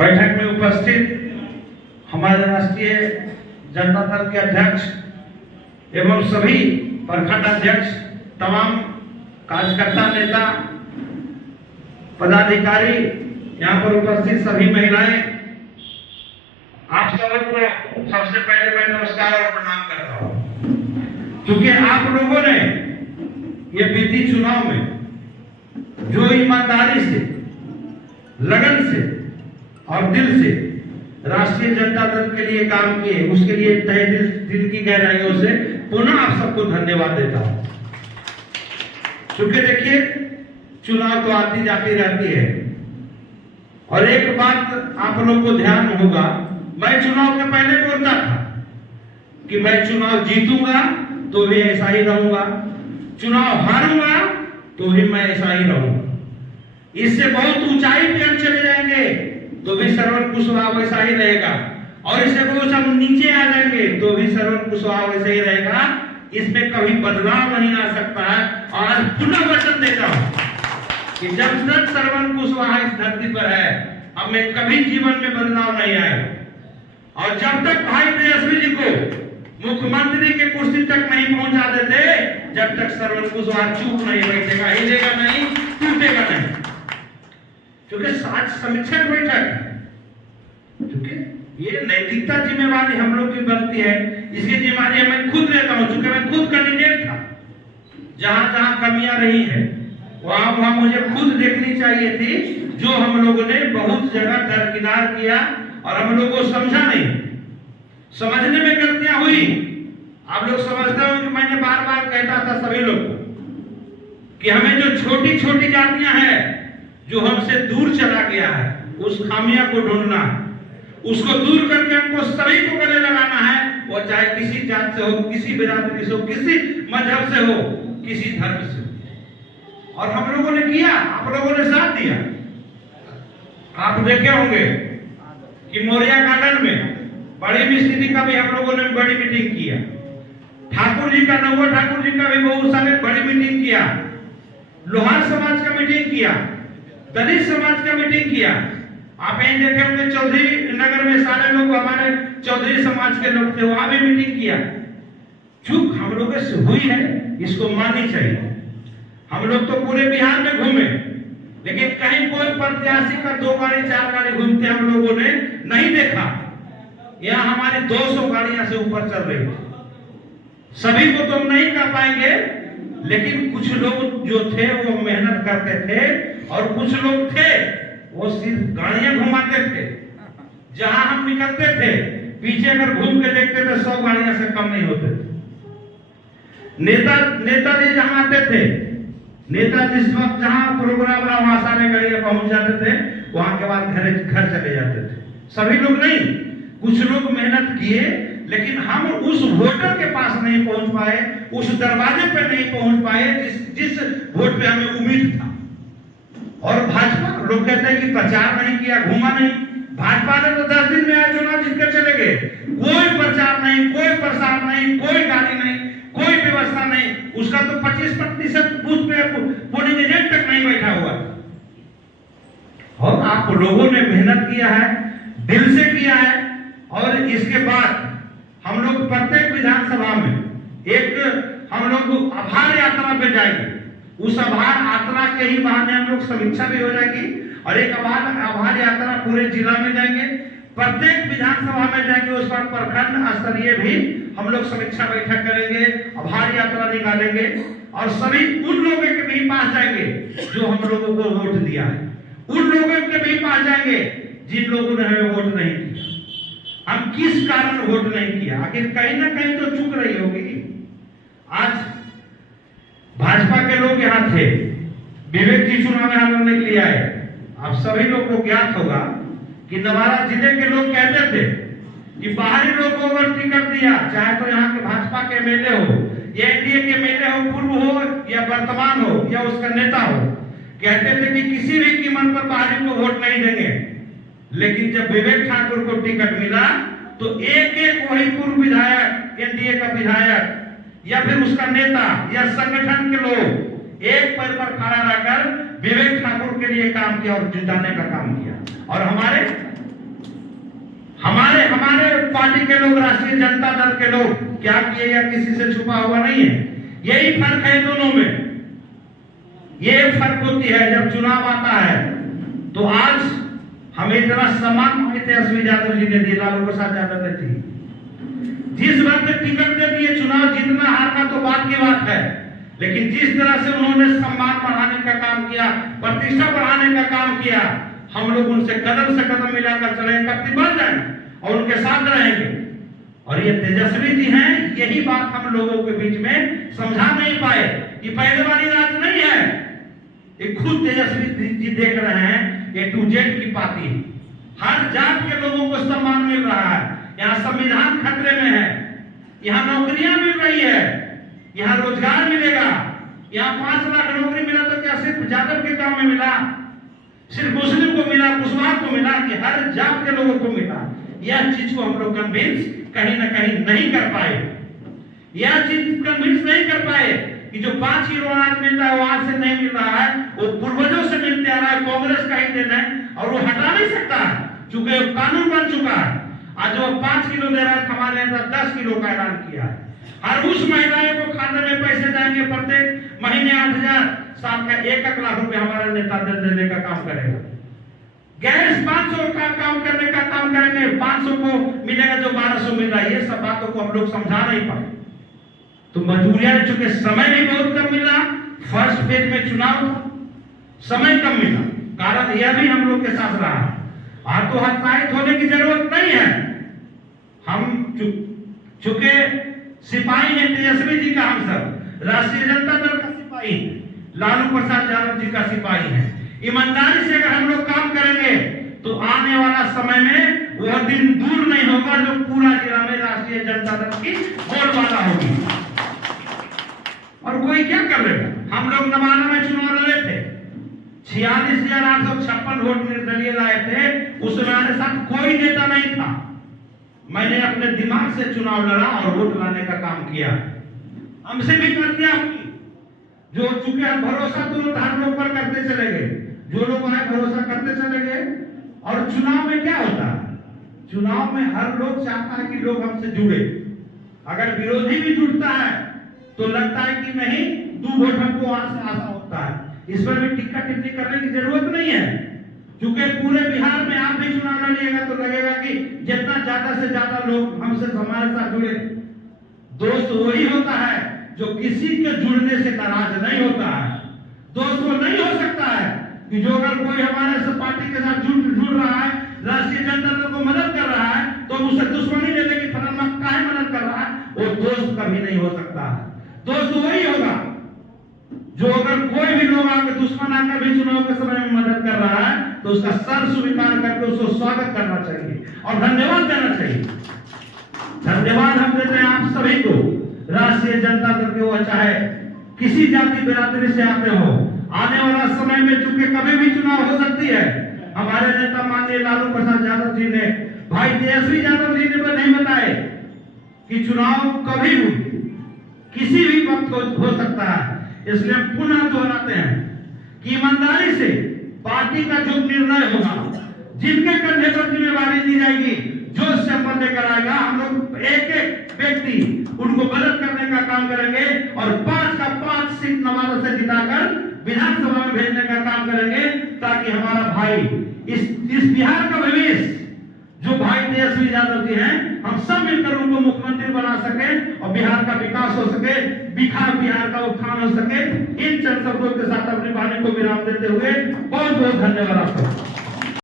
बैठक में उपस्थित हमारे राष्ट्रीय जनता दल के अध्यक्ष एवं सभी प्रखंड अध्यक्ष, तमाम कार्यकर्ता, नेता, पदाधिकारी, यहाँ पर उपस्थित सभी महिलाएं, आप सबको सबसे पहले मैं नमस्कार और प्रणाम करता हूँ। क्योंकि आप लोगों ने ये बीती चुनाव में जो ईमानदारी से, लगन से और दिल से राष्ट्रीय जनता दल के लिए काम किए, उसके लिए तहे दिल की गहराइयों से पुनः आप सबको धन्यवाद देता हूं। क्योंकि देखिए, चुनाव तो आती जाती रहती है और एक बात आप लोग को ध्यान होगा, मैं चुनाव के पहले बोलता था कि मैं चुनाव जीतूंगा तो भी ऐसा ही रहूंगा, चुनाव हारूंगा तो भी मैं ऐसा ही रहूंगा। इससे बहुत ऊंचाई पे हम चले जाएंगे तो भी श्रवण कुशवाहा वैसा ही रहेगा, और इससे बहुत हम नीचे आ जाएंगे तो भी श्रवण कुशवाहा वैसा ही रहेगा। इसमें कभी बदलाव नहीं आ सकता है। और पुनः वचन देता हूं कि जब तक श्रवण कुशवाहा इस धरती पर है, हमें कभी जीवन में बदलाव नहीं आएगा। और जब तक भाई तेजस्वी जी को मुख्यमंत्री के कुर्सी तक नहीं पहुंचा देते, जब तक श्रवण कुशवाहा चुप नहीं बैठेगा, हिलेगा नहीं, टूटेगा नहीं। क्योंकि सात समीक्षक बैठक है, क्योंकि ये नैतिकता जिम्मेवारी हम लोग की बनती है, इसकी जिम्मेदारी मैं खुद लेता हूं। क्योंकि मैं खुद कैंडिडेट था, जहां जहां कमियां रही है वहां वहां मुझे खुद देखनी चाहिए थी, जो हम लोगों ने बहुत जगह दरकिनार किया और हम लोगों को समझा नहीं, समझने में गलतियां हुई। आप लोग समझते हो कि मैंने बार बार कहता था सभी लोग कि हमें जो छोटी छोटी जातियां हैं, जो हमसे दूर चला गया है, उस खामियां को ढूंढना, उसको दूर करके हमको सभी को गले लगाना है। वो चाहे किसी जात से हो, किसी बिरादरी से हो, किसी मजहब से हो, किसी धर्म से हो। और हम लोगों ने किया, आप लोगों ने साथ दिया। आप देखे होंगे कि मोरिया गार्डन में बड़ी मिस्त्री का भी हम लोगों ने बड़ी मीटिंग किया, ठाकुर जी का, नौवा ठाकुर जी का भी बहुत सारे बड़ी मीटिंग किया, लोहार समाज का मीटिंग किया, दलित समाज का मीटिंग किया। आप यही देखे होंगे चौधरी नगर में सारे लोग हमारे चौधरी समाज के लोग थे, वहां भी मीटिंग किया। चूक हम लोगों से हुई है, इसको माननी चाहिए। हम लोग तो पूरे बिहार में घूमे, लेकिन कहीं कोई प्रत्याशी का 2 गाड़ी 4 गाड़ी घूमते हम लोगों ने नहीं देखा। यहाँ हमारी 200 गाड़ियां से ऊपर चल रही थी। सभी को तो हम नहीं कर पाएंगे, लेकिन कुछ लोग जो थे वो मेहनत करते थे, और कुछ लोग थे वो सिर्फ गाड़ियां घुमाते थे। जहां हम निकलते थे, पीछे अगर घूम के देखते थे 100 गाड़ियां से कम नहीं होते थे। नेताजी जहां आते थे, नेता जिस वक्त जहां प्रोग्राम रहा वहां सारे गाड़ियां पहुंच जाते थे, वहां के बाद घर चले जाते थे। सभी लोग नहीं, कुछ लोग मेहनत किए, लेकिन हम उस वोटर के पास नहीं पहुंच पाए, उस दरवाजे पे नहीं पहुंच पाए जिस वोट पे हमें उम्मीद था। और भाजपा लोग कहते हैं कि प्रचार नहीं किया, घूमा नहीं। भाजपा ने तो 10 दिन में आज चुनाव जीतकर चले गए। कोई प्रचार नहीं, कोई प्रसार नहीं, कोई गाड़ी नहीं, कोई व्यवस्था नहीं। उसका तो 25% बूथ पे पोलिंग एजेंट तक नहीं बैठा हुआ। और आप लोगों ने मेहनत किया है, दिल से किया है। और इसके बाद हम लोग प्रत्येक विधानसभा में एक हम लोग आभार यात्रा पे जाएंगे। उस आभार यात्रा के ही बहाने हम लोग समीक्षा भी हो जाएगी, और एक आभार यात्रा पूरे जिला में जाएंगे, प्रत्येक विधानसभा में जाएंगे। उस पर प्रखंड स्तरीय भी हम लोग समीक्षा बैठक करेंगे, आभार यात्रा निकालेंगे, और सभी उन लोगों के भी पास जाएंगे जो हम लोगों को वोट दिया है, उन लोगों के भी पास जाएंगे जिन लोगों ने हमें वोट नहीं दिया। हम किस कारण वोट नहीं किया, आखिर कहीं ना कहीं तो चूक रही होगी। आज भाजपा के लोग यहाँ थे, विवेक जी चुनाव यहाँ लड़ने के लिए आए। आप सभी लोग को ज्ञात होगा कि नवादा जिले के लोग कहते थे कि बाहरी लोगों को अगर टिकट दिया, चाहे तो यहाँ के भाजपा के एमएलए हो या एनडीए के एमएलए हो, पूर्व हो या वर्तमान हो या उसका नेता हो, कहते थे कि किसी भी कीमत पर बाहरी को वोट नहीं देंगे। लेकिन जब विवेक ठाकुर को टिकट मिला तो एक एक वही पूर्व विधायक, एनडीए का विधायक या फिर उसका नेता या संगठन के लोग एक पैर पर खड़ा रहकर विवेक ठाकुर के लिए काम किया और जिताने का काम किया। और हमारे पार्टी के लोग, राष्ट्रीय जनता दल के लोग क्या किए या किसी से छुपा हुआ नहीं है। यही फर्क है दोनों में, ये फर्क होती है। जब चुनाव आता है तो आज हमें इतना सम्मान तेजस्वी यादव जी ने दिया, लालू प्रसाद यादव ने दी। जिस वक्त टिकट दे दिए, चुनाव जीतना हारना तो बात की बात है, लेकिन जिस तरह से उन्होंने सम्मान बढ़ाने का काम किया, प्रतिष्ठा बढ़ाने का काम किया, हम लोग उनसे कदम से कदम मिलाकर चलेंगे, कटिबद्ध हैं और उनके साथ रहेंगे। और ये तेजस्वी जी हैं, यही बात हम लोगों के बीच में समझा नहीं पाए। ये पहले वाली राज नहीं है, ये खुद तेजस्वी जी देख रहे हैं। ये टू जेड की पार्टी, हर जात के लोगों को सम्मान मिल रहा है। यहाँ संविधान खतरे में है, यहाँ नौकरियां मिल रही है, यहाँ रोजगार मिलेगा। यहाँ 5 लाख नौकरी मिला तो क्या सिर्फ यादव के काम में मिला, सिर्फ मुस्लिम को मिला, कुशवाहा को मिला, कि हर जात के लोगों को मिला? यह चीज को हम लोग कन्विंस कहीं ना कहीं नहीं कर पाए। यह चीज कन्विंस नहीं कर पाए कि जो 5 किलो अनाज मिल रहा है वो आज से नहीं मिल रहा है, वो पूर्वजों से मिलते आ रहा है, कांग्रेस का ही देना है और वो हटा नहीं सकता, चूंकि कानून बन चुका है। आज वो 5 किलो दे रहा है, हमारे नेता 10 किलो का ऐलान किया है। हर उस महिलाएं को खाते में पैसे जाएंगे, प्रत्येक महीने 8,000, साल का 1 लाख रुपए हमारा नेता देने का काम करेगा। गैस 500 का काम करने का काम करेंगे, 500 को मिलेगा जो 1200 मिल रहा है। ये सब बातों को हम लोग समझा नहीं पाए। तो मजबूरियां, चूंकि समय भी बहुत कम मिला, फर्स्ट फेज में चुनाव था, समय कम मिला, कारण यह भी हम लोग के साथ रहा। आज तो हताशित होने की जरूरत नहीं है। हम चूंकि सिपाही हैं तेजस्वी जी का, हम सब राष्ट्रीय जनता दल का सिपाही, लालू प्रसाद यादव जी का सिपाही है। ईमानदारी से अगर हम लोग काम करेंगे तो आने वाला समय में वह दिन दूर नहीं होगा जो पूरा जिला में राष्ट्रीय जनता दल की बोलबाला होगी। और कोई क्या कर लेगा? हम लोग नवादा में चुनाव लड़े थे, 46,856 वोट निर्दलीय लाए थे। उसमें हमारे साथ कोई नेता नहीं था। मैंने अपने दिमाग से चुनाव लड़ा और वोट लाने का काम किया। हमसे भी गलतियां हुई, जो चूंकि भरोसा तुरंत हम लोग पर करते चले गए, जो लोग आए भरोसा करते चले गए। और चुनाव में क्या होता है? चुनाव में हर लोग चाहता है कि लोग हमसे जुड़े। अगर विरोधी भी जुड़ता है तो लगता है कि नहीं, 2 वोट हमको वहां से आशा होता है। इस पर भी टिक्का टिप्पणी करने की जरूरत नहीं है, क्योंकि पूरे बिहार में आप भी चुनाव लड़िएगा तो लगेगा कि जितना ज्यादा से ज्यादा लोग हमसे हमारे साथ जुड़े। दोस्त वही होता है जो किसी के जुड़ने से नाराज नहीं होता है। दोस्त वो नहीं हो सकता है कि जो अगर कोई हमारे से पार्टी के साथ जुड़ रहा है, राष्ट्रीय जनता दल को मदद कर रहा है, तो उसे दुश्मनी ले लेगी फलाना काहे मदद कर रहा है, वो दोस्त कभी नहीं हो सकता है। दोस्त वही होगा जो अगर कोई भी लोग आकर दुश्मन आकर भी चुनाव के समय में मदद कर रहा है तो उसका सर स्वीकार करके उसको स्वागत करना चाहिए और धन्यवाद देना चाहिए। धन्यवाद हम देते हैं आप सभी को, राष्ट्रीय जनता दल के, वो चाहे किसी जाति बिरादरी से आते हो। आने वाला समय में चूंकि कभी भी चुनाव हो सकती है, हमारे नेता माननीय लालू प्रसाद यादव जी ने, भाई तेजस्वी यादव जी ने नहीं बताए कि चुनाव कभी भी किसी भी वक्त हो सकता है। इसलिए पुनः दोहराते हैं कि ईमानदारी से पार्टी का जो निर्णय होगा, जिनके कंधे पर जिम्मेवारी दी जाएगी, जो संबंध लेकर आएगा, हम लोग एक एक व्यक्ति उनको मदद करने का काम करेंगे और 5 का 5 सीट नवादा से जिताकर विधानसभा में भेजने का काम करेंगे, ताकि हमारा भाई इस बिहार का भविष्य, जो भाई तेजस्वी यादव जी हैं, हम सब मिलकर उनको मुख्यमंत्री बना सके और बिहार का विकास हो सके, बिहार का उत्थान हो सके। इन चंद शब्दों के साथ अपनी वाणी को विराम देते हुए बहुत बहुत धन्यवाद आपका।